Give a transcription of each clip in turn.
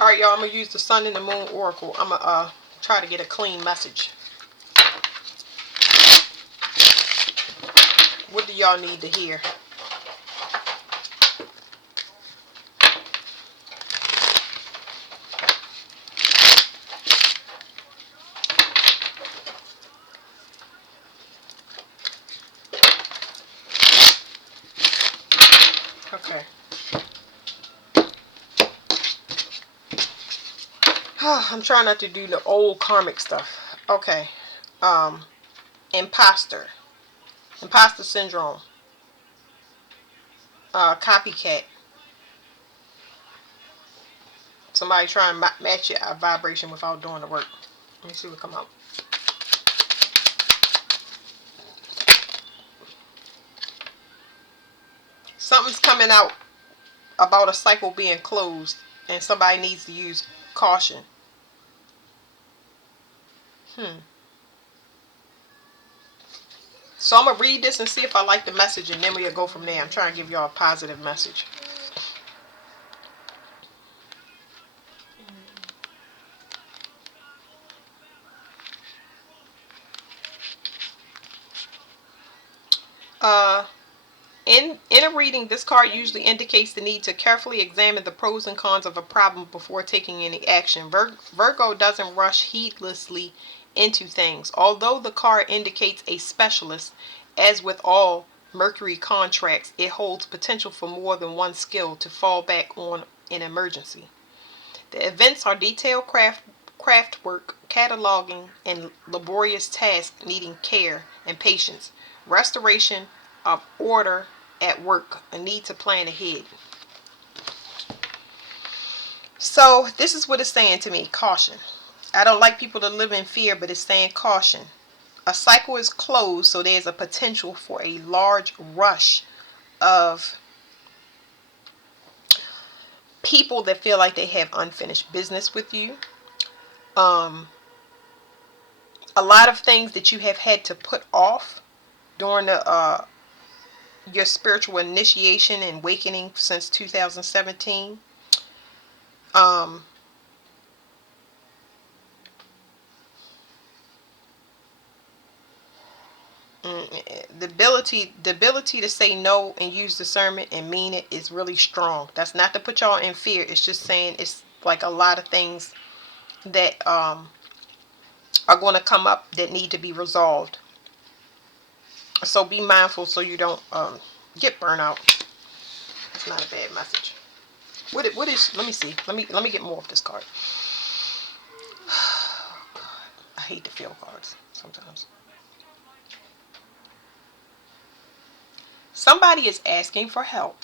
Alright, y'all, I'm going to use the Sun and the Moon Oracle. I'm going to try to get a clean message. What do y'all need to hear? Okay. I'm trying not to do the old karmic stuff. Okay. Imposter. Imposter Syndrome. Copycat. Somebody try and match your vibration without doing the work. Let me see what come out. Something's coming out about a cycle being closed, and somebody needs to use caution. So I'm going to read this and see if I like the message, and then we'll go from there. I'm trying to give y'all a positive message. In a reading, this card usually indicates the need to carefully examine the pros and cons of a problem before taking any action. Virgo doesn't rush heedlessly into things. Although the card indicates a specialist, as with all Mercury contracts, it holds potential for more than one skill to fall back on in emergency. The events are detailed craft work, cataloging, and laborious tasks needing care and patience. Restoration of order at work, a need to plan ahead. So this is what it's saying to me. Caution. I don't like people to live in fear, but it's saying caution. A cycle is closed, so there's a potential for a large rush of people that feel like they have unfinished business with you. A lot of things that you have had to put off during the your spiritual initiation and awakening since 2017. The ability to say no and use discernment and mean it is really strong. That's not to put y'all in fear. It's just saying it's like a lot of things that are going to come up that need to be resolved. So be mindful so you don't get burnout. It's not a bad message. What is? Let me see. Let me get more of this card. I hate to feel cards sometimes. Somebody is asking for help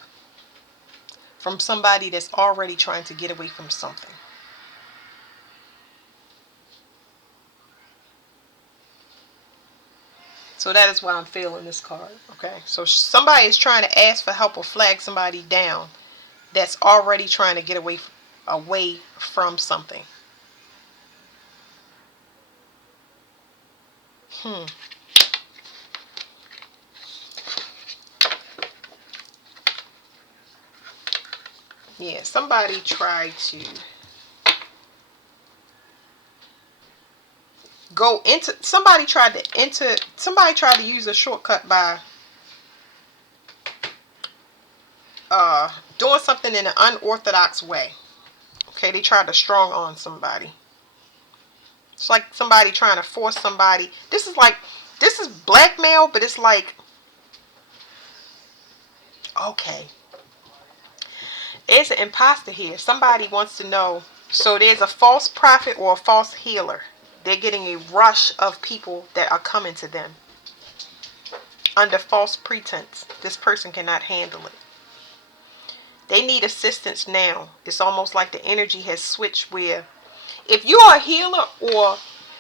from somebody that's already trying to get away from something. So that is why I'm feeling this card. Okay. So somebody is trying to ask for help or flag somebody down that's already trying to get away from something. Yeah, somebody tried to go into, somebody tried to use a shortcut by doing something in an unorthodox way. Okay, they tried to strong on somebody. It's like somebody trying to force somebody. This is blackmail, but it's like, okay, there's an imposter here. Somebody wants to know. So there's a false prophet or a false healer. They're getting a rush of people that are coming to them under false pretense. This person cannot handle it. They need assistance now. It's almost like the energy has switched where if you are a healer, or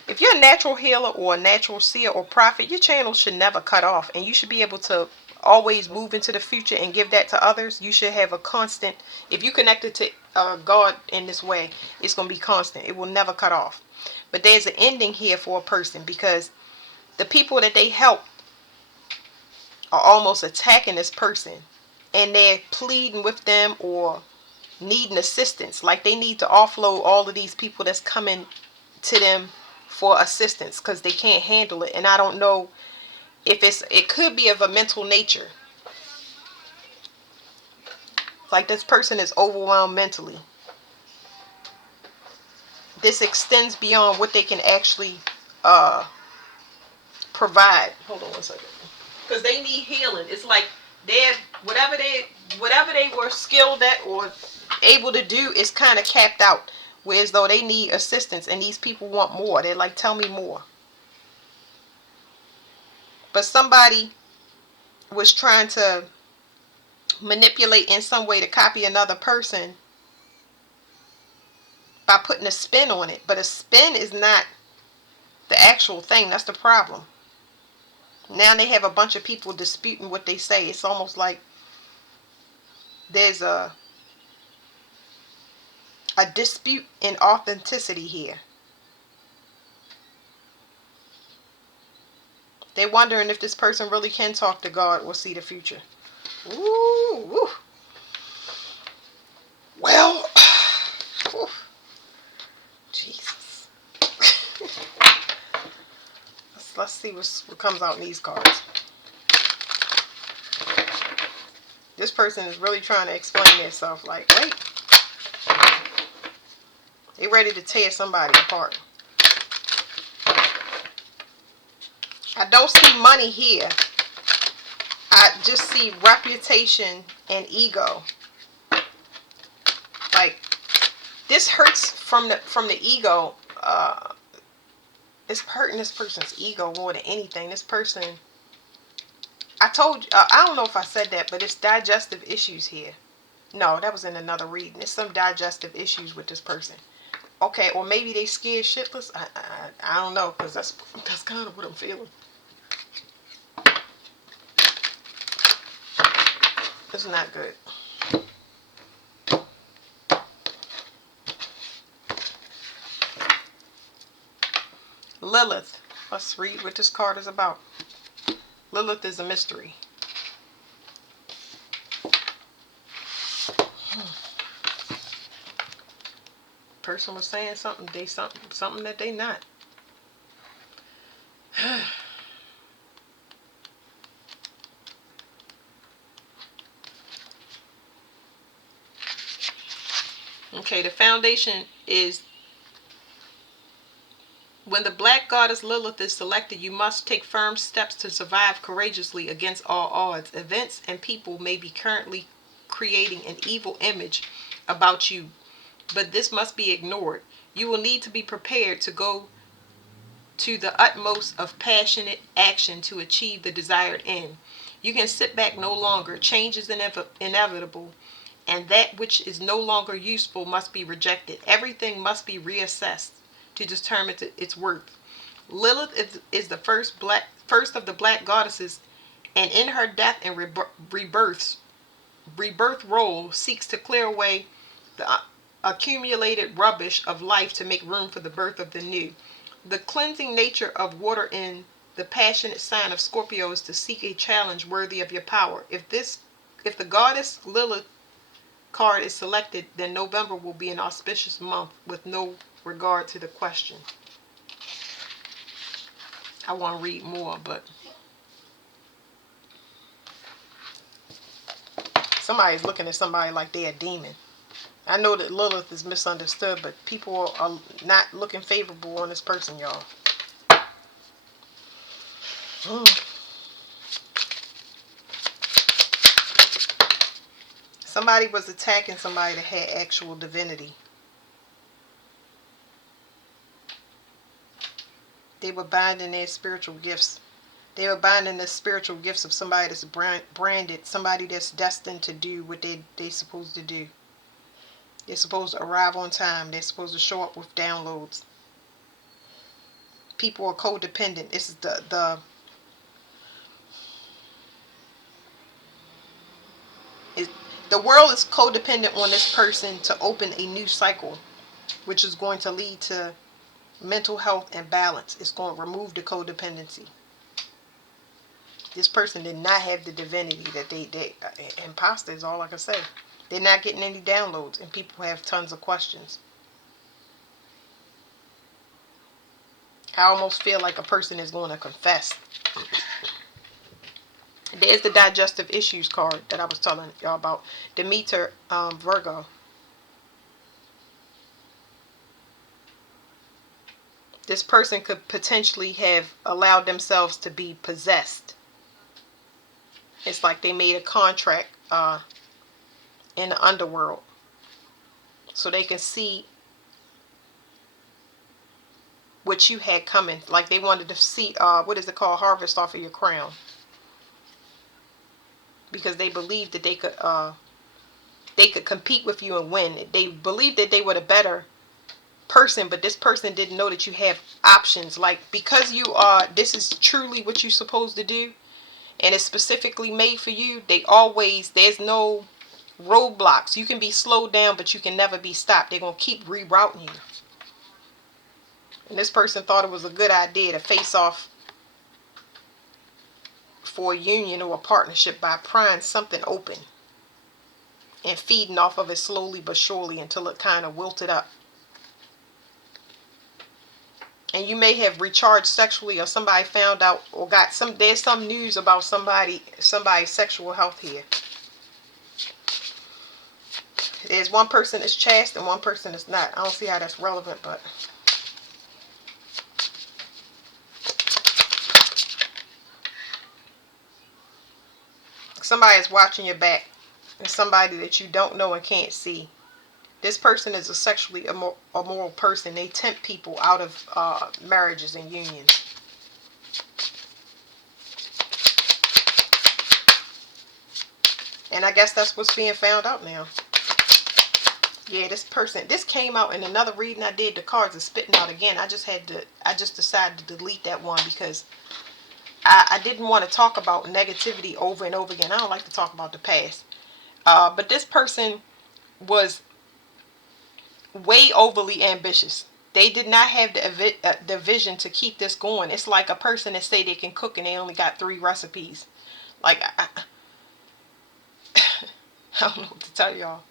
if you're a natural healer or a natural seer or prophet, your channel should never cut off, and you should be able to always move into the future and give that to others. You should have a constant, if you connected to God in this way, it's going to be constant. It will never cut off. But there's an ending here for a person, because the people that they help are almost attacking this person, and they're pleading with them or needing assistance. Like they need to offload all of these people that's coming to them for assistance because they can't handle it. And I don't know if it could be of a mental nature. Like this person is overwhelmed mentally. This extends beyond what they can actually provide. Hold on one second. Because they need healing. It's like they're whatever they were skilled at or able to do is kind of capped out. Whereas though they need assistance and these people want more. They're like, tell me more. But somebody was trying to manipulate in some way to copy another person by putting a spin on it. But a spin is not the actual thing. That's the problem. Now they have a bunch of people disputing what they say. It's almost like there's a dispute in authenticity here. They're wondering if this person really can talk to God or see the future. Ooh, woo. Well, whew, Jesus. let's see what comes out in these cards. This person is really trying to explain themselves. Like, wait. They ready to tear somebody apart. I don't see money here. I just see reputation and ego. Like, this hurts from the ego. It's hurting this person's ego more than anything. This person, I told you, I don't know if I said that, but it's digestive issues here. No, that was in another reading. There's some digestive issues with this person. Okay, or maybe they scared shitless. I don't know, because that's kind of what I'm feeling. It's not good. Lilith. Let's read what this card is about. Lilith is a mystery. Person was saying something, they something that they not. Okay, the foundation is when the black goddess Lilith is selected, you must take firm steps to survive courageously against all odds. Events and people may be currently creating an evil image about you, but this must be ignored. You will need to be prepared to go to the utmost of passionate action to achieve the desired end. You can sit back no longer. Change is inevitable, and that which is no longer useful must be rejected. Everything must be reassessed to determine its worth. Lilith is the first of the black goddesses, and in her death and rebirth role seeks to clear away the accumulated rubbish of life to make room for the birth of the new. The cleansing nature of water in the passionate sign of Scorpio is to seek a challenge worthy of your power. If the goddess Lilith card is selected, then November will be an auspicious month with no regard to the question. I want to read more, but somebody's looking at somebody like they're a demon. I know that Lilith is misunderstood, but people are not looking favorable on this person, y'all. Somebody was attacking somebody that had actual divinity. They were binding their spiritual gifts. They were binding the spiritual gifts of somebody that's branded, somebody that's destined to do what they're supposed to do. They're supposed to arrive on time. They're supposed to show up with downloads. People are codependent. This is the world is codependent on this person to open a new cycle, which is going to lead to mental health and balance. It's going to remove the codependency. This person did not have the divinity that they imposter is all I can say. They're not getting any downloads, and people have tons of questions. I almost feel like a person is going to confess. There's the digestive issues card that I was telling y'all about. Demeter, Virgo. This person could potentially have allowed themselves to be possessed. It's like they made a contract in the underworld so they can see what you had coming. Like they wanted to see, what is it called, harvest off of your crown. Because they believed that they could compete with you and win. They believed that they were the better person, but this person didn't know that you have options. Like, because this is truly what you're supposed to do, and it's specifically made for you, there's no roadblocks. You can be slowed down, but you can never be stopped. They're going to keep rerouting you. And this person thought it was a good idea to face off for a union or a partnership by prying something open and feeding off of it slowly but surely until it kind of wilted up. And you may have recharged sexually, or somebody found out or there's some news about somebody's sexual health here. There's one person that's chaste and one person that's not. I don't see how that's relevant, but somebody is watching your back. And somebody that you don't know and can't see. This person is a sexually immoral person. They tempt people out of marriages and unions. And I guess that's what's being found out now. Yeah, this came out in another reading I did. The cards are spitting out again. I just decided to delete that one because I didn't want to talk about negativity over and over again. I don't like to talk about the past. But this person was way overly ambitious. They did not have the vision to keep this going. It's like a person that say they can cook and they only got 3 recipes. Like, I don't know what to tell y'all.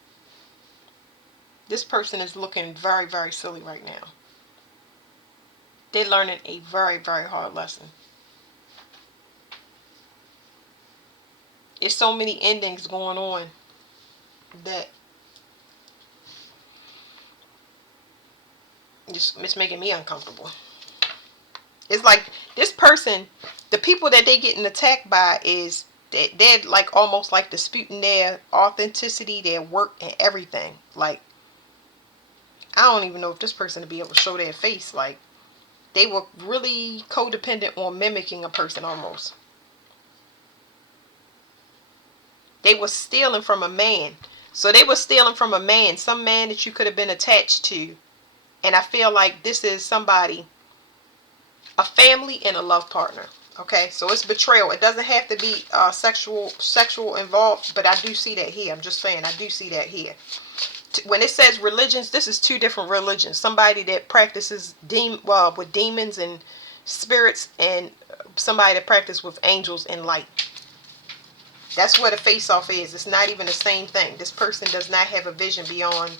This person is looking very, very silly right now. They're learning a very, very hard lesson. There's so many endings going on that it's making me uncomfortable. It's like this person, the people that they getting attacked by is they're like almost like disputing their authenticity, their work, and everything. Like, I don't even know if this person would be able to show their face. Like, they were really codependent on mimicking a person almost. They were stealing from a man. So they were stealing from a man, some man that you could have been attached to. And I feel like this is somebody, a family and a love partner. Okay, so it's betrayal. It doesn't have to be sexual involved, but I do see that here. I'm just saying, I do see that here. When it says religions, this is 2 different religions. Somebody that practices with demons and spirits, and somebody that practices with angels and light. That's where the face-off is. It's not even the same thing. This person does not have a vision beyond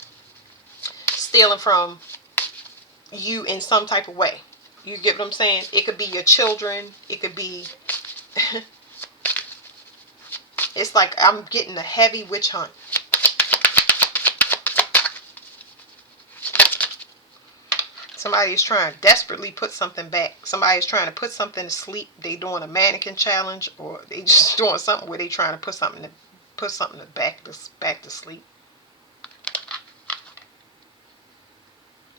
stealing from you in some type of way. You get what I'm saying? It could be your children. It could be... It's like I'm getting a heavy witch hunt. Somebody is trying to desperately put something back. Somebody is trying to put something to sleep. They doing a mannequin challenge, or they just doing something where they trying to put something back to sleep.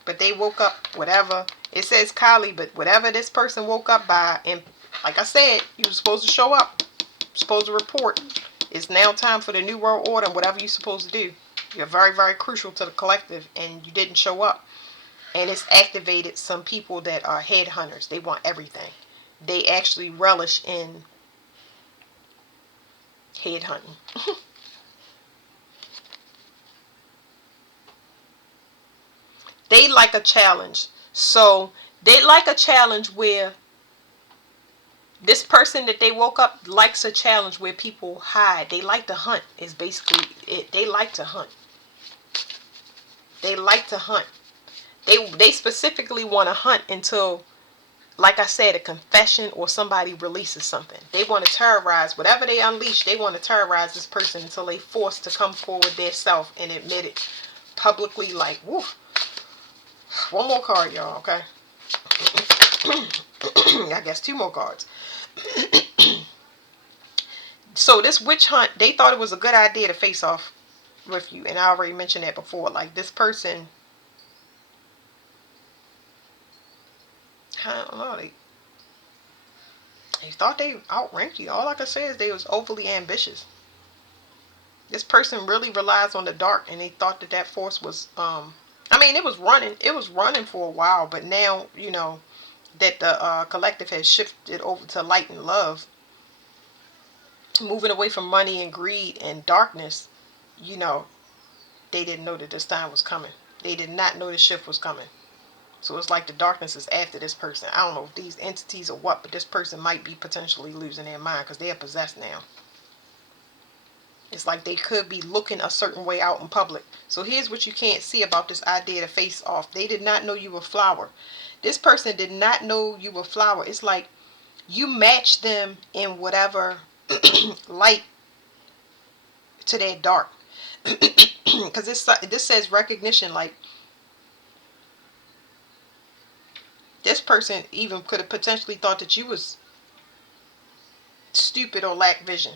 But they woke up, whatever. It says Kali, but whatever this person woke up by, and like I said, you were supposed to show up. Supposed to report. It's now time for the New World Order, and whatever you're supposed to do. You're very, very crucial to the collective, and you didn't show up. And it's activated some people that are headhunters. They want everything. They actually relish in headhunting. They like a challenge. So they like a challenge where This person that they woke up likes a challenge where people hide. They like to hunt is basically it. They like to hunt. They like to hunt. They specifically want to hunt until, like I said, a confession or somebody releases something. They want to terrorize whatever they unleash. They want to terrorize this person until they forced to come forward their self and admit it publicly. Like, woo. One more card, y'all. Okay. I guess two more cards. So this witch hunt, they thought it was a good idea to face off with you, and I already mentioned that before. Like, this person, I don't know, they thought they outranked you. All I can say is they was overly ambitious. This person really relies on the dark, and they thought that that force was I mean, it was running for a while, but now, that the collective has shifted over to light and love, moving away from money and greed and darkness. you know they didn't know that this time was coming. They did not know the shift was coming. So it's like the darkness is after this person. I don't know if these entities or what, but this person might be potentially losing their mind because they are possessed now. It's like they could be looking a certain way out in public. So here's what you can't see about this idea to face off. They did not know you were flower. This person did not know you were flower. It's like you match them in whatever light to their dark. Because this says recognition. Like, this person even could have potentially thought that you was stupid or lack vision.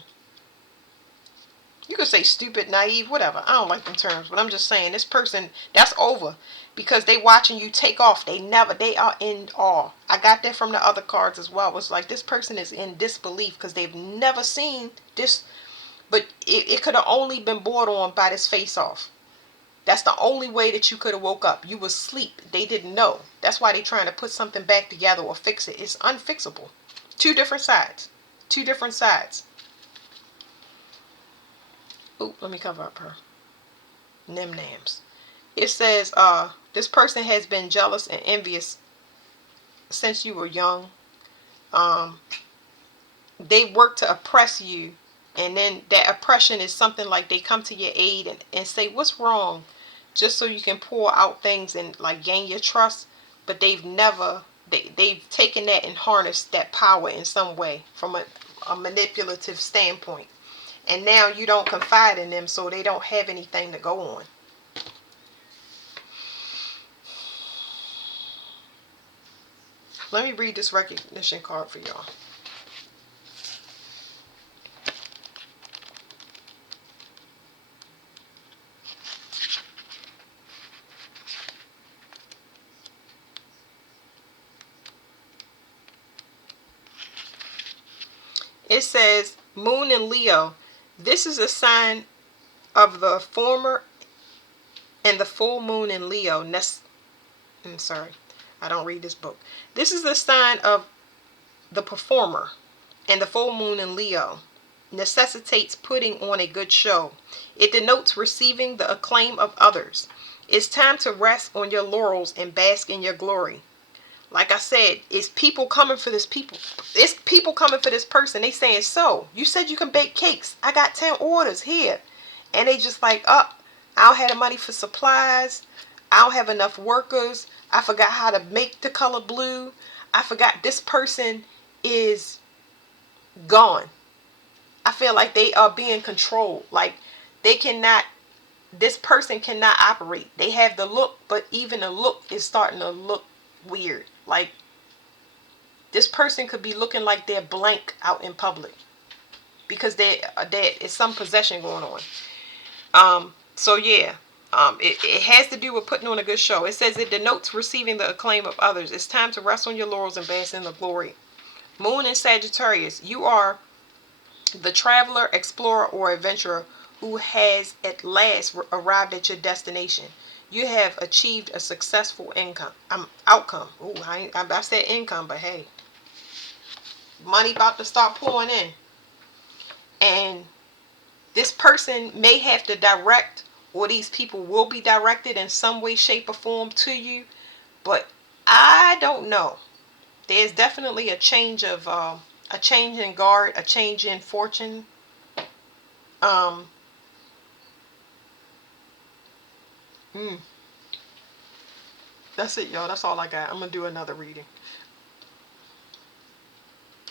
You could say stupid, naive, whatever. I don't like them terms, but I'm just saying this person, that's over, because they watching you take off. They are in awe. I got that from the other cards as well. It's like this person is in disbelief because they've never seen this, but it could have only been brought on by this face off. That's the only way that you could have woke up. You was asleep. They didn't know. That's why they trying to put something back together or fix it. It's unfixable. Two different sides. Two different sides. Oop, let me cover up her nim nams. It says, this person has been jealous and envious since you were young. They work to oppress you, and then that oppression is something like they come to your aid and say, what's wrong? Just so you can pour out things and like gain your trust. But they've taken that and harnessed that power in some way from a manipulative standpoint. And now you don't confide in them, so they don't have anything to go on. Let me read this recognition card for y'all. It says, Moon and Leo. This is a sign of the former and the full moon in Leo. I'm sorry, I don't read this book. This is a sign of the performer, and the full moon in Leo necessitates putting on a good show. It denotes receiving the acclaim of others. It's time to rest on your laurels and bask in your glory. Like I said, it's people coming for this people. It's people coming for this person. They saying, so, you said you can bake cakes. I got 10 orders here. And they just like, I don't have the money for supplies. I don't have enough workers. I forgot how to make the color blue. I forgot this person is gone. I feel like they are being controlled. Like, this person cannot operate. They have the look, but even the look is starting to look weird. Like, this person could be looking like they're blank out in public because there is some possession going on. So yeah, it has to do with putting on a good show. It says it denotes receiving the acclaim of others. It's time to rest on your laurels and bask in the glory. Moon in Sagittarius, you are the traveler, explorer, or adventurer who has at last arrived at your destination. You have achieved a successful outcome. Ooh, I said income, but hey, money about to start pouring in. And this person may have to direct, or these people will be directed in some way, shape, or form to you. But I don't know. There's definitely a change of a change in guard, a change in fortune. Um, mm, that's it, y'all. That's all I got. I'm gonna do another reading.